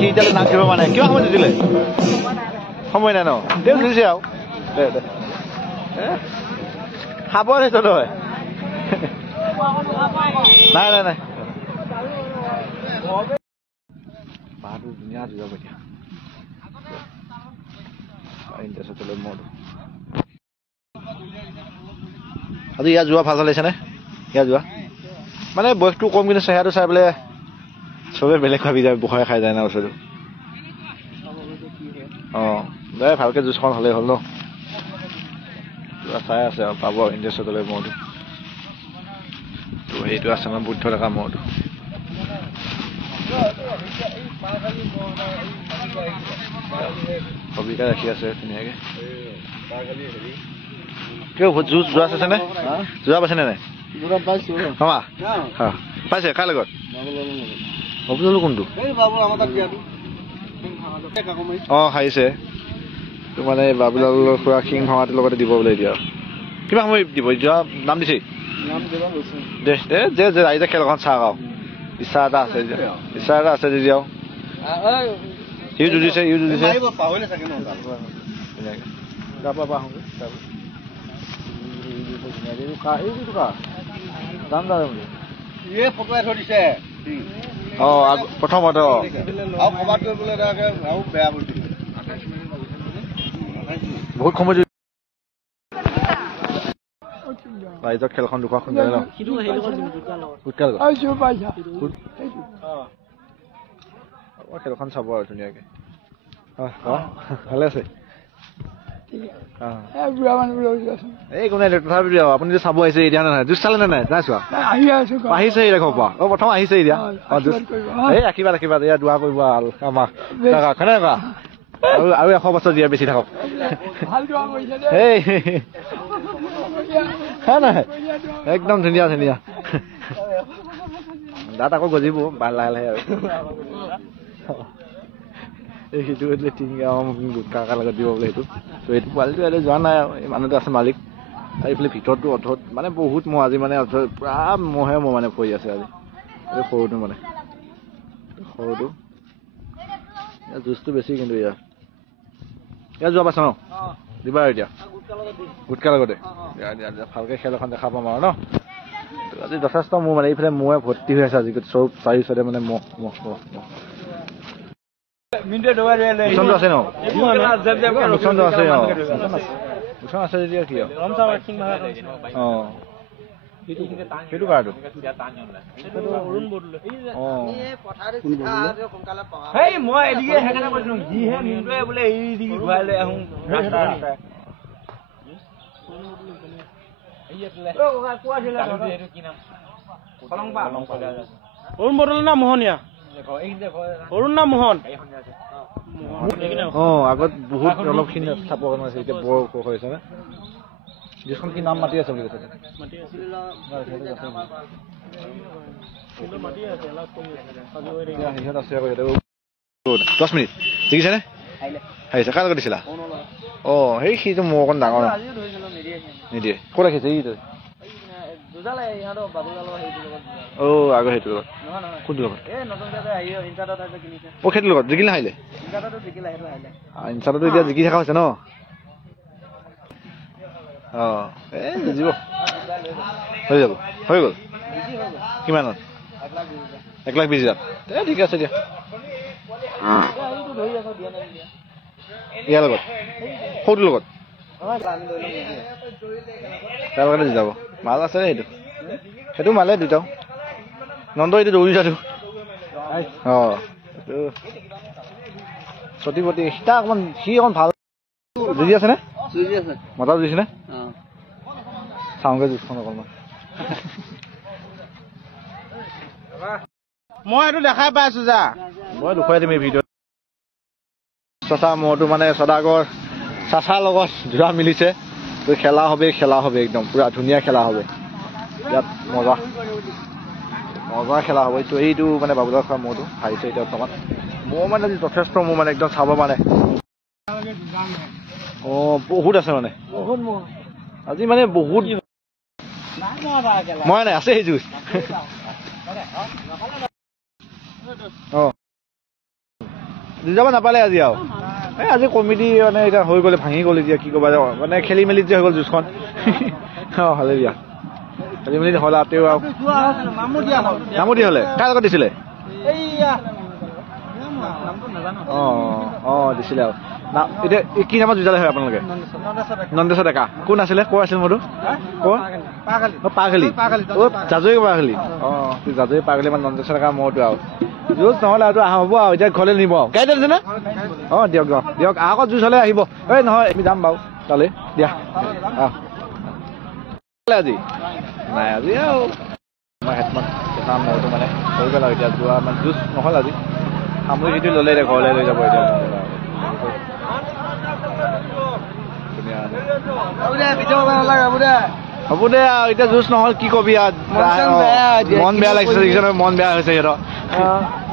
Kita nak ke mana? Kau apa tu le? Kamu mana no? Dia tu siapa? Dia. Apa ni tu doh? Nah. Baru dunia juga begitu. Ini satu lagi modal. Ada ya jual pasal lesan eh? Ya jual. Mana buat tu kom gini saya tu saya boleh. সবে বেলেগ ভাবি যায় বুখাই খাই যায় না ওষুধ দে ভালকে জুচখন হ'লেই হ'ল ন চাই আছে আৰু পাব ইণ্ডাষ্ট্ৰিয়েল মৌটো তো সেইটো আছে ন বুদ্ধ থকা মৌটো কবিতা ৰাখি আছে ধুনীয়াকে কিয় জুচ যোৱা আছে নে যোৱা পাইছেনে নাই পাইছে কাৰ লগত বাবুলাল কোনটো খাইছে তো মানে বাবুলালৰ খুৰা সিং ভাঙাটোৰ লগতে দিব বোলে এতিয়া কিবা সময় দিব যোৱা নাম দিছে দে ৰাইজে খেলখন চাওক আৰু ইচ্ছা এটা আছে যেতিয়াও ইউ যুঁজিছে প্ৰথমত বহুত সময় ৰাইজক খেলখন দুখন খুন্দাই ন খেলখন চাব আৰু ধুনীয়াকে ভালে আছে এই কোনে তথাপিও আপুনি যে চাব আহিছে এতিয়া নহয় জুচ চালে নে নাই নাই চোৱা আহিছে এতিয়া ঘৰ পৰা প্ৰথম আহিছে এতিয়া এই ৰাখিবা এয়া দোৱা কৰিব আমাক কেনেকুৱা আৰু 100 বছৰ জীয়াই বেছি থাকক নাই একদম ধুনীয়া দাঁত আকৌ গজিব লাহে আৰু সেইটো কাকাৰ লগত দিব বোলে সেইটো তো এইটো পোৱালিটো ইয়াতে যোৱা নাই আৰু এই মানুহটো আছে মালিক আৰু এইফালে ভিতৰতো অথত মানে বহুত মহ আজি মানে পুৰা মহে মানে পৰি আছে আজি এই সৰুটো মানে জুচটো বেছি কিন্তু ইয়াৰ যোৱা পাইছ ন দিবা আৰু এতিয়া গুটকা লগতে ভালকে খেল এখন দেখা পাম আৰু ন আজি যথেষ্ট মহ মানে এইফালে মহে ভৰ্তি হৈ আছে আজি চব চাৰিওফালে মানে মহ মুচন্দ আছে ন মুচন্দ আছে মুচন্দ আছে যেতিয়া কি সেইটো কাৰণটো মই এদিকে সেইকাৰণে কৈছো যিহে মিনটোৱে বোলে এৰি দি ঘূৰাই লৈ আহোঁ অৰুণ বদল না মোহনীয়া অৰুণ না মোহন আগত বহুত অলপখিনি চাব আছে এতিয়া বৰ ওখ হৈছে নে যিখন কি নাম মাতি আছে বুলি কৈছে 10 মিনিট দেখিছেনে আহিছে কাৰ লগত দিছিলা সেই সিটো মোৰ অকণ ডাঙৰ নিদিয়ে ক'ত ৰাখিছে ও আগৰ সেইটো লগত কোনটো লগত সেইটো লগত জিকিল নাহিলে ইনচাৰ্টতো এতিয়া জিকি থকা হৈছে ন জিকিব হৈ যাব হৈ গ'ল কিমানত 1,20,000 ঠিক আছে দিয়া ইয়াৰ লগত সৌটোৰ লগত তাৰ লগতে দি যাব মাল আছে সেইটো মালে দুটাও নন্দ এইটো দৌৰি যাতো চতিপতি সীতা অকণমান সি অকণ ভাল যুঁজি আছে নে মতা যুঁজিছে নে চাওঁগে যুঁজখন অকণমান মই এইটো দেখাই পাইছো যা মই দেখুৱাই দিম এই ভিডিঅ'ত চাচা মইতো মানে সদাগৰ চাচাৰ লগত যোৰা মিলিছে তো খেলা হবে একদম পুৰা ধুনীয়া খেলা হবে ইয়াত মজা খেলা হ'ব এইটো মানে বাবুদাৰ খোৱা মইতো হাৰিছে এতিয়া অকণমান মোৰ মানে যথেষ্ট মোৰ মানে একদম চাব মানে বহুত আছে মানে আজি মানে বহুত মই নাই আছে সেই যুঁজ যাব নাপালে আজি আৰু আজি কমিটি মানে এতিয়া হৈ গ'লে ভাঙি গ'ল এতিয়া কি ক'বা মানে খেলি মেলি যে হৈ গ'ল যুঁজখন ভালে দিয়া খেলি মেলি হ'ল আৰু তেওঁ নামতি হ'লে কাৰ লগত দিছিলে দিছিলে আৰু এতিয়া কি নামত যুঁজালে হয় আপোনালোকে নন্দেশ্বৰ ডেকা কোন আছিলে ক'ৰ আছিল মোৰতো পাঘালি জাজৰি পাঘালি জাজৰি পাঘালি মানে নন্দেশ্বৰ ডেকা মোৰতো আৰু যুঁজ নহ'লে আৰু অহা হ'ব আৰু এতিয়া ঘৰলৈ নিব গাড়ী দিছে নে দিয়ক আগত যুঁজ হ'লে আহিব এই নহয় আমি যাম বাৰু তালৈ দিয়া আজি নাই আজি আৰু মই হেডমাক যাম মোৰতো মানে হৈ গ'ল আৰু এতিয়া যোৱা মানে যুঁজ নহ'ল আজি সামৰি সিটো ল'লে এতিয়া ঘৰলৈ লৈ যাব এতিয়া হ'ব দে আৰু এতিয়া যুঁজ নহ'ল কি কবি আৰু মন বেয়া লাগিছে মন বেয়া হৈছে সিহঁতৰ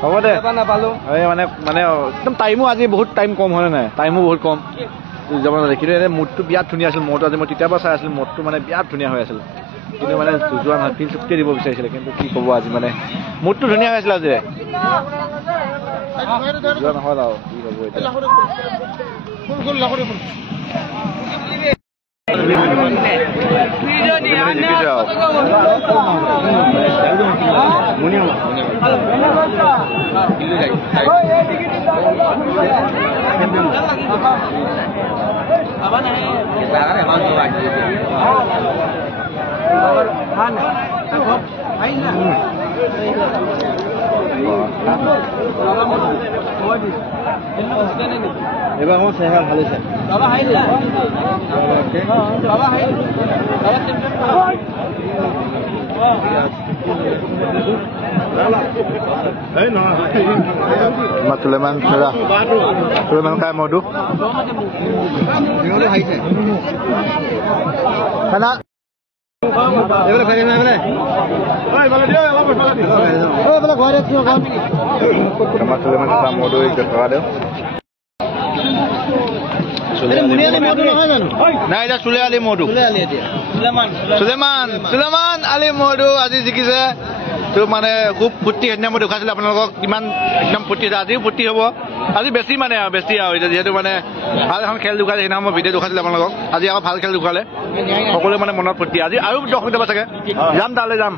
হ'ব দে এই মানে একদম টাইমো আজি বহুত টাইম কম হয় নাই টাইমো বহুত কম যাব নোৱাৰে কিন্তু এনে মুডটো বিৰাট ধুনীয়া আছিল মোৰতো আজি মই তেতিয়াৰ পৰা চাই আছিলোঁ মুডটো মানে বিৰাট ধুনীয়া হৈ আছিল কিন্তু মানে যোৱা নহয় ফিল চুক্তি দিব বিচাৰিছিলে কিন্তু কি ক'ব আজি মানে মুডটো ধুনীয়া হৈ আছিল আজি যোৱা নহ'ল আৰু কি ক'ব এতিয়া এবার আমার চেহারা ভালো আছে Suleman sudah Suleman kayak modu karena sama Suleman kita modu itu ada nah itu Sule Ali modu Suleman Ali modu আজি জিকিছে তো মানে খুব ফুটি হেদিনা মই দেখাইছিলোঁ আপোনালোকক কিমান একদম ফুটি আজিও ফুটি হ'ব আজি বেছি মানে আৰু বেছি আৰু এতিয়া যিহেতু মানে ভাল এখন খেল দেখুৱাইছে সেইদিনা মই ভিডিঅ' দেখুৱাইছিলোঁ আপোনালোকক আজি আকৌ ভাল খেল দেখুৱালে সকলোৱে মানে মনত ফুটি আজি আৰু দৰ্শক যাব চাগে যাম তালৈ যাম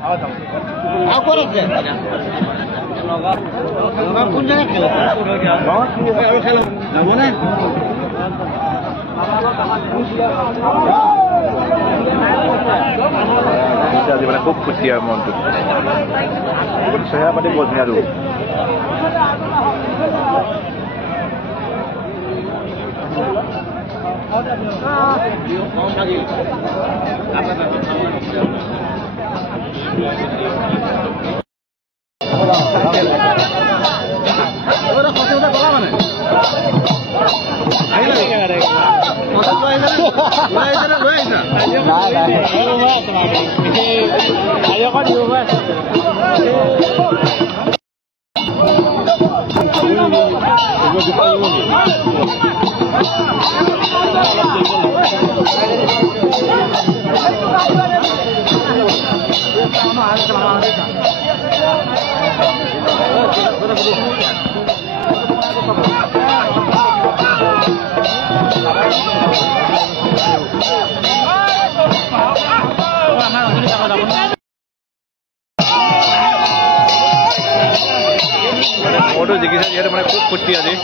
আজি মানে খুব ফুটি আৰু মনটো চেহেৰা পাতি বৰ ধুনীয়া মোৰতো জিকিছে যিহেতু মানে খুব ফূৰ্তি আজি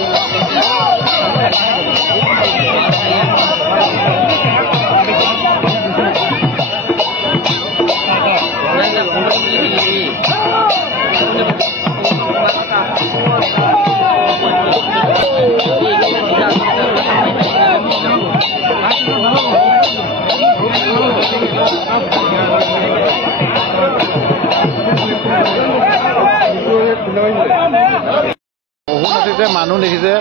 বহু নাচিছে মানুহ দেখিছে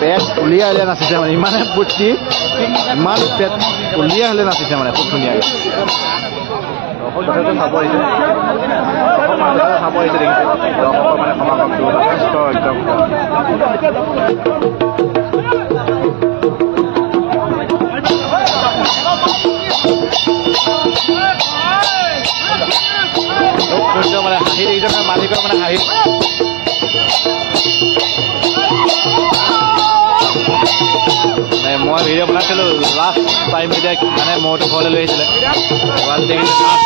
পেট উলিয়াই হলে নাচিছে মানে ইমানে ফূৰ্তি ইমান পেট উলিয়াই হলে নাচিছে মানে খুব ধুনীয়াকৈ চাব আহিছে দেখিছে দৰ্শকৰ মানে সমাগমটো যথেষ্ট একদম মানে হাঁহি দেখিছে মালিকৰ মানে হাঁহি মই ভিডিঅ' বনাইছিলোঁ লাষ্ট টাইম যেতিয়া মানে মইতো ঘৰলৈ লৈ আহিছিলে দেখিছে নাচ